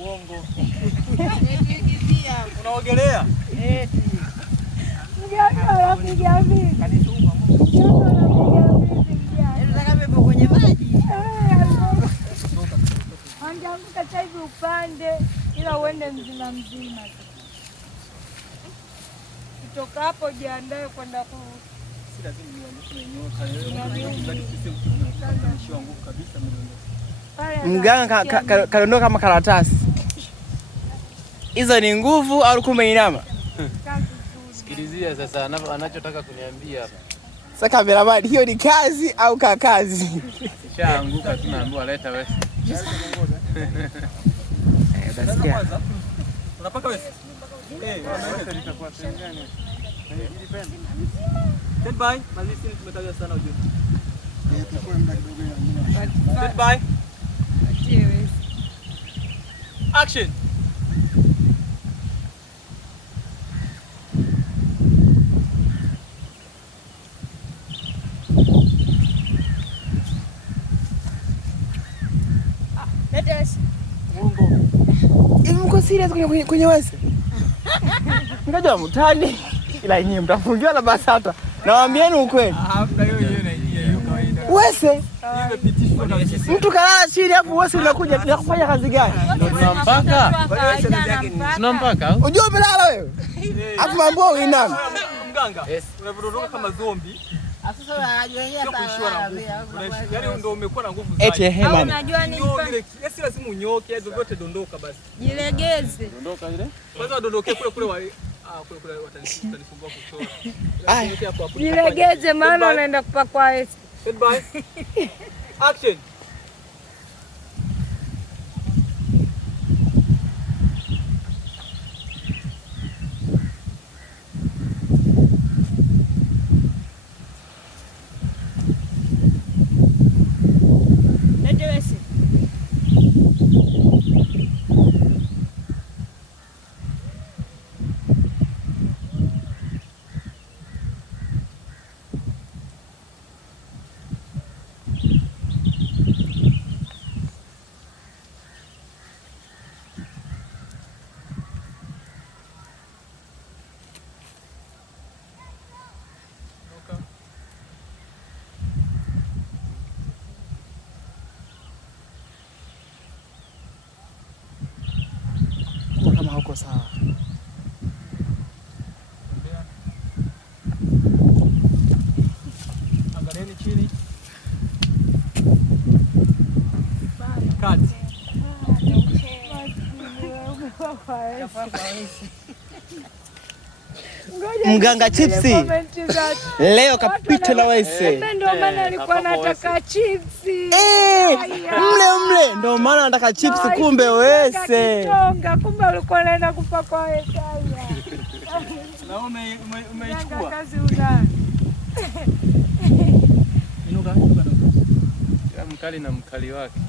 Uongo. Unaogelea? Mganga anapiga vipi? Nataka pepo kwenye maji. Angeanguka sasa hivi upande ila uende mzima mzima. Kutoka hapo jiandae kwenda ku Si lazima nionyeshe nguvu kabisa mimi. Mganga kadondoka kama karatasi. Hizo ni nguvu au kumeinama? Sikilizia sasa anachotaka kuniambia hapa. Sasa kameramani, hiyo ni kazi au kakazi? Shaanguka tunaambiwa leta wewe. Basikia. Unapaka wewe? Litakuwa sehemu gani? Stand by. Malizini tumetaja sana ujue. Stand by. Action. Mko serious kwenye wese? Ngajua mtani ila yenyewe mtafungiwa na BASATA. Nawaambieni ukweli. Hamna hiyo kawaida. Wese Imepitishwa na sisi. mtu kalala chini hapo wese unakuja kufanya kazi gani? Tunampaka. Tunampaka. Unajua umelala wewe? Hapo mambo uinama. Mganga. Unavyoondoka kama zombie. Sasa unajua yeye hapa. Yaani ndio umekuwa na nguvu zaidi. Eti hema. Unajua ni Si lazima unyoke, hizo vyote dondoka basi. jilegeze. Dondoka ile. Kwanza dondoke kule kule watanisumbua kuchora. Jilegeze maana unaenda kupakwa esi. Stand by. Action. Kama hauko sawa. Angalieni chini. Cut. Mganga chipsi. Leo kapita na wese. Ndio maana alikuwa anataka chipsi. Mle ndio maana anataka chipsi kumbe wese. Kitonga kumbe ulikuwa unaenda kupakwa wese. Na umeichukua. Kazi una. Inuka. Kila mkali na mkali wake.